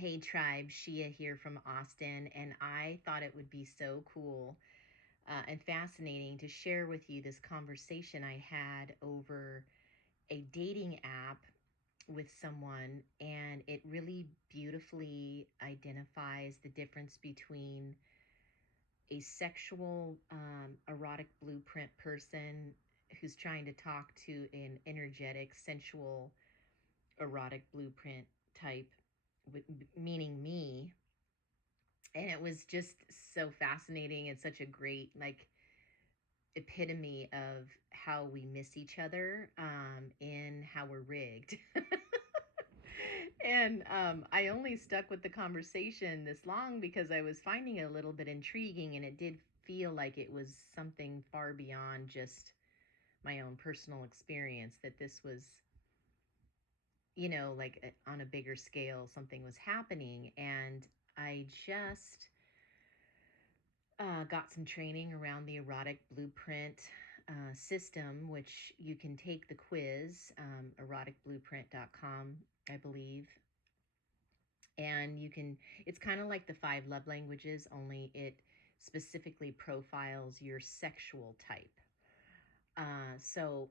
Hey tribe, Shia here from Austin, and I thought it would be so cool and fascinating to share with you this conversation I had over a dating app with someone, and it really beautifully identifies the difference between a sexual, erotic blueprint person who's trying to talk to an energetic, sensual, erotic blueprint type, meaning me. And it was just so fascinating and such a great epitome of how we miss each other, in how we're rigged. And I only stuck with the conversation this long because I was finding it a little bit intriguing, and it did feel like it was something far beyond just my own personal experience, that this was, on a bigger scale, something was happening. And I just got some training around the erotic blueprint system, which you can take the quiz, eroticblueprint.com, I believe. And it's kind of like the five love languages, only it specifically profiles your sexual type. So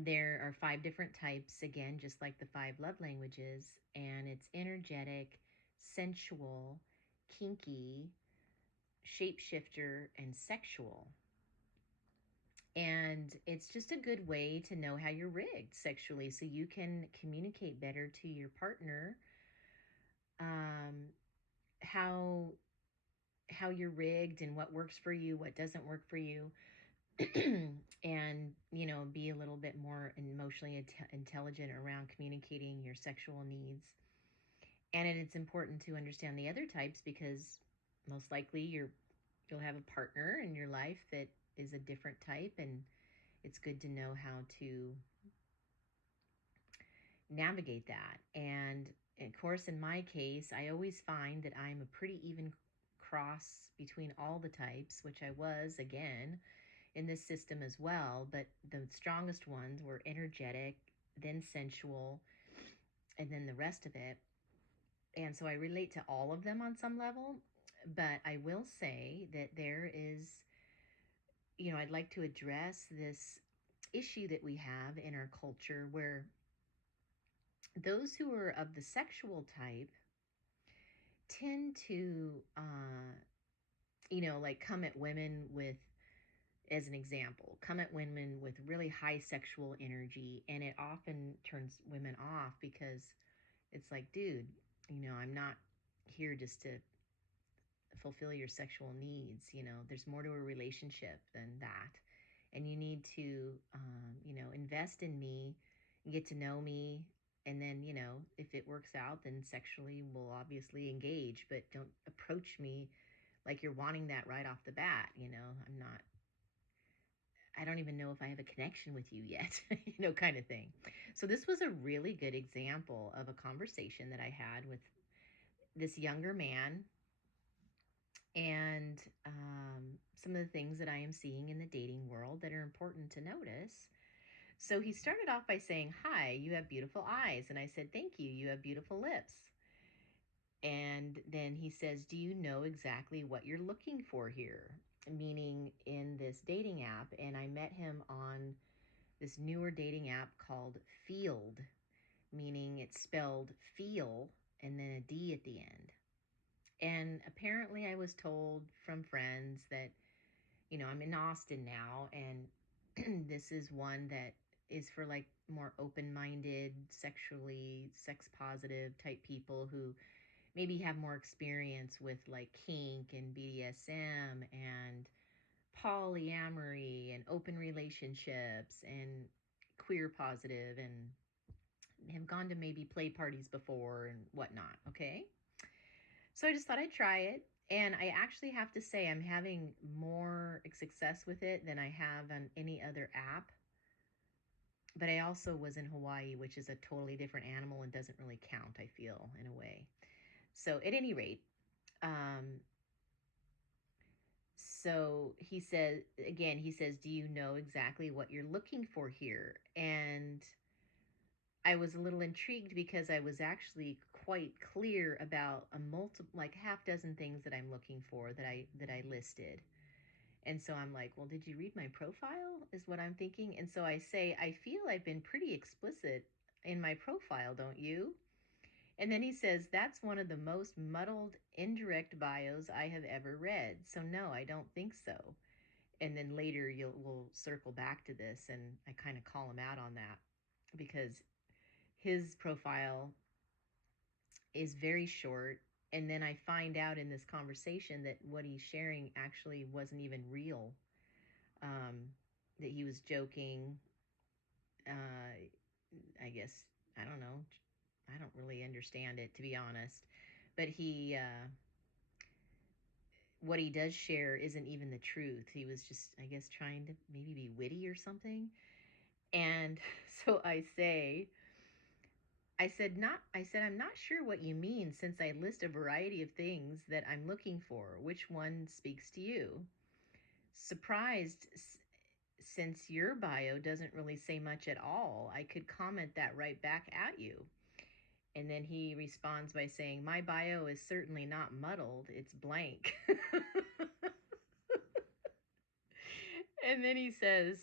there are five different types, again, just like the five love languages, and it's energetic, sensual, kinky, shapeshifter, and sexual. And it's just a good way to know how you're rigged sexually so you can communicate better to your partner, um, how you're rigged and what works for you, what doesn't work for you. And be a little bit more emotionally intelligent around communicating your sexual needs. And it's important to understand the other types because most likely you'll have a partner in your life that is a different type, and it's good to know how to navigate that. And of course, in my case, I always find that I'm a pretty even cross between all the types, which I was again in this system as well. But the strongest ones were energetic, then sensual, and then the rest of it. And so I relate to all of them on some level. But I will say that there is, I'd like to address this issue that we have in our culture where those who are of the sexual type tend to, come at women with, as an example, come at women with really high sexual energy. And it often turns women off because it's like, dude, I'm not here just to fulfill your sexual needs. There's more to a relationship than that. And you need to, invest in me and get to know me. And then, if it works out, then sexually we'll obviously engage, but don't approach me like you're wanting that right off the bat. I don't even know if I have a connection with you yet, kind of thing. So this was a really good example of a conversation that I had with this younger man, and some of the things that I am seeing in the dating world that are important to notice. So he started off by saying, "Hi, you have beautiful eyes." And I said, "Thank you. You have beautiful lips." And then he says, "Do you know exactly what you're looking for here?" Meaning in this dating app. And I met him on this newer dating app called Field, meaning it's spelled feel and then a D at the end. And apparently, I was told from friends that, I'm in Austin now, and this is one that is for like more open minded, sexually sex positive type people who maybe have more experience with like kink and BDSM and polyamory and open relationships and queer positive, and have gone to maybe play parties before and whatnot. Okay. So I just thought I'd try it. And I actually have to say, I'm having more success with it than I have on any other app. But I also was in Hawaii, which is a totally different animal and doesn't really count, I feel, in a way. So, at any rate, um, so he says, again, he says, "Do you know exactly what you're looking for here?" And I was a little intrigued because I was actually quite clear about a multiple, like half dozen things that I'm looking for that I listed. And so I'm like, well, did you read my profile? Is what I'm thinking. And so I say, I feel I've been pretty explicit in my profile, don't you? And then he says, that's one of the most muddled, indirect bios I have ever read. So no, I don't think so. And then later we'll circle back to this, and I kind of call him out on that because his profile is very short. And then I find out in this conversation that what he's sharing actually wasn't even real. Um, that he was joking. Uh, I guess, I don't know. I don't really understand it, to be honest. But what he does share isn't even the truth. He was just, I guess, trying to maybe be witty or something. And so I said, I'm not sure what you mean since I list a variety of things that I'm looking for. Which one speaks to you? Surprised since your bio doesn't really say much at all. I could comment that right back at you. And then he responds by saying, my bio is certainly not muddled, it's blank. And then he says,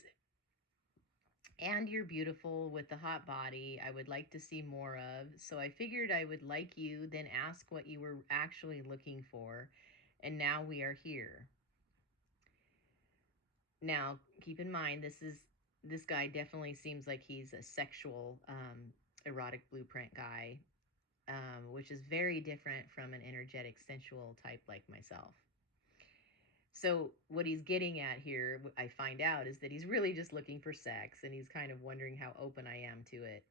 and you're beautiful with the hot body I would like to see more of. So I figured I would like you, then ask what you were actually looking for. And now we are here. Now, keep in mind, this guy definitely seems like he's a sexual, erotic blueprint guy, which is very different from an energetic, sensual type like myself. So, what he's getting at here, I find out, is that he's really just looking for sex and he's kind of wondering how open I am to it.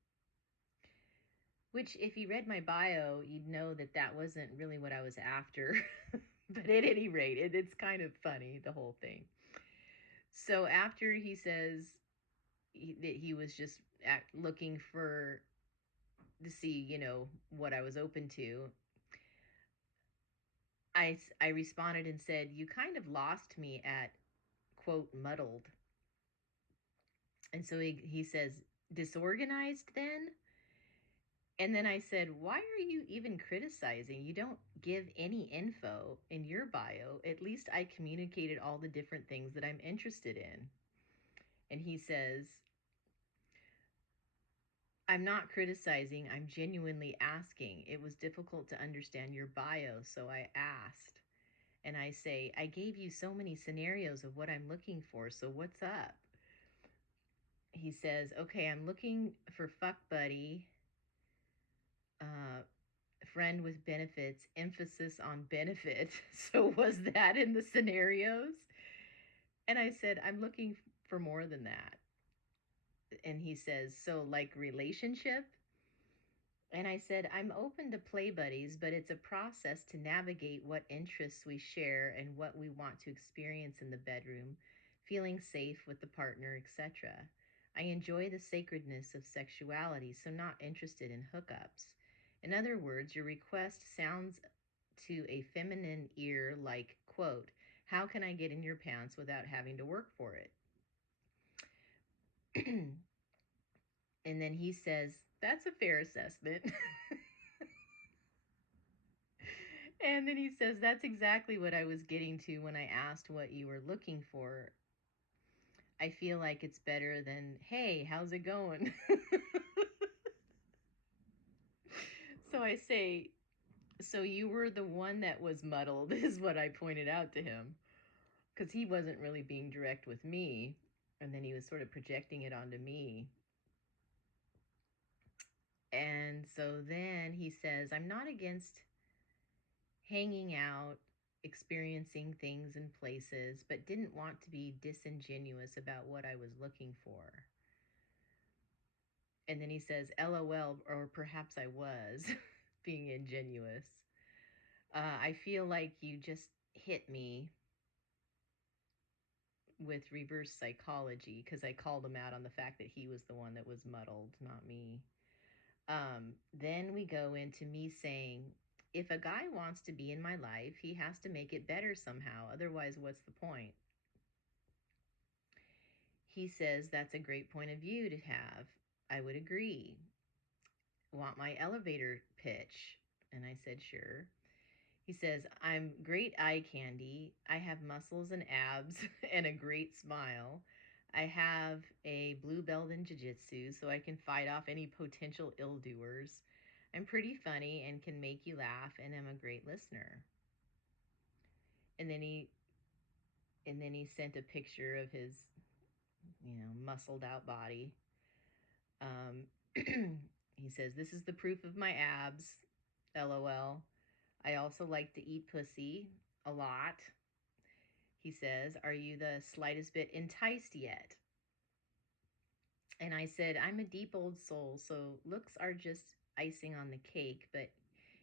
Which, if you read my bio, you'd know that that wasn't really what I was after. But at any rate, it's kind of funny, the whole thing. So, after he says that he was just looking for to see, what I was open to, I responded and said, you kind of lost me at, quote, muddled. And so he says, disorganized then? And then I said, why are you even criticizing? You don't give any info in your bio. At least I communicated all the different things that I'm interested in. And he says, I'm not criticizing. I'm genuinely asking. It was difficult to understand your bio, so I asked. And I say, I gave you so many scenarios of what I'm looking for, so what's up? He says, okay, I'm looking for fuck buddy, uh, friend with benefits, emphasis on benefit. So was that in the scenarios? And I said, I'm looking for more than that. And he says, so like relationship? And I said, I'm open to play buddies, but it's a process to navigate what interests we share and what we want to experience in the bedroom, feeling safe with the partner, etc. I enjoy the sacredness of sexuality, so not interested in hookups. In other words, your request sounds to a feminine ear like, quote, how can I get in your pants without having to work for it? And then he says, that's a fair assessment. And then he says, that's exactly what I was getting to when I asked what you were looking for. I feel like it's better than, hey, how's it going? So I say, so you were the one that was muddled, is what I pointed out to him. Because he wasn't really being direct with me. And then he was sort of projecting it onto me. And so then he says, I'm not against hanging out, experiencing things and places, but didn't want to be disingenuous about what I was looking for. And then he says, LOL, or perhaps I was being ingenuous. I feel like you just hit me with reverse psychology because I called him out on the fact that he was the one that was muddled, not me. Then we go into me saying, if a guy wants to be in my life, he has to make it better somehow. Otherwise, what's the point? He says that's a great point of view to have. I would agree. want my elevator pitch? And I said, sure. He says, I'm great eye candy. I have muscles and abs and a great smile. I have a blue belt in jiu-jitsu so I can fight off any potential ill doers. I'm pretty funny and can make you laugh, and I'm a great listener. And then he sent a picture of his, muscled out body. Um, he says, "This is the proof of my abs. LOL. I also like to eat pussy a lot." He says, "Are you the slightest bit enticed yet?" And I said, "I'm a deep old soul, so looks are just icing on the cake, but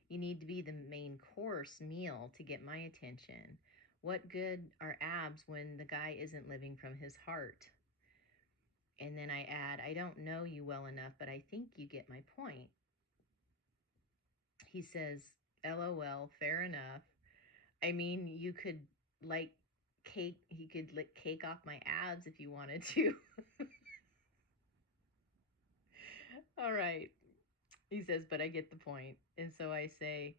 you need to be the main course meal to get my attention. What good are abs when the guy isn't living from his heart?" And then I add, "I don't know you well enough, but I think you get my point." He says, "LOL, fair enough. I mean, you could like cake, he could lick cake off my abs if you wanted to." All right. He says, "But I get the point." And so I say,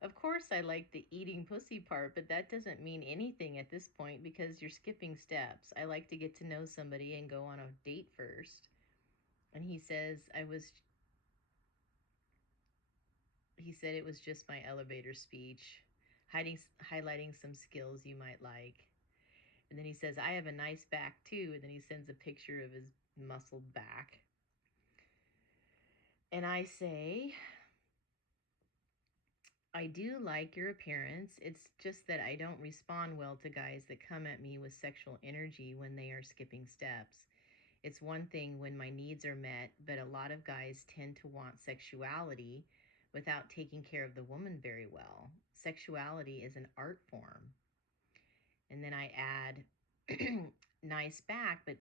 "Of course I like the eating pussy part, but that doesn't mean anything at this point because you're skipping steps. I like to get to know somebody and go on a date first." And he said it was just my elevator speech, highlighting some skills you might like. And then he says, "I have a nice back too." And then he sends a picture of his muscled back. And I say, "I do like your appearance. It's just that I don't respond well to guys that come at me with sexual energy when they are skipping steps. It's one thing when my needs are met, but a lot of guys tend to want sexuality without taking care of the woman very well. Sexuality is an art form." And then I add, "Nice back, but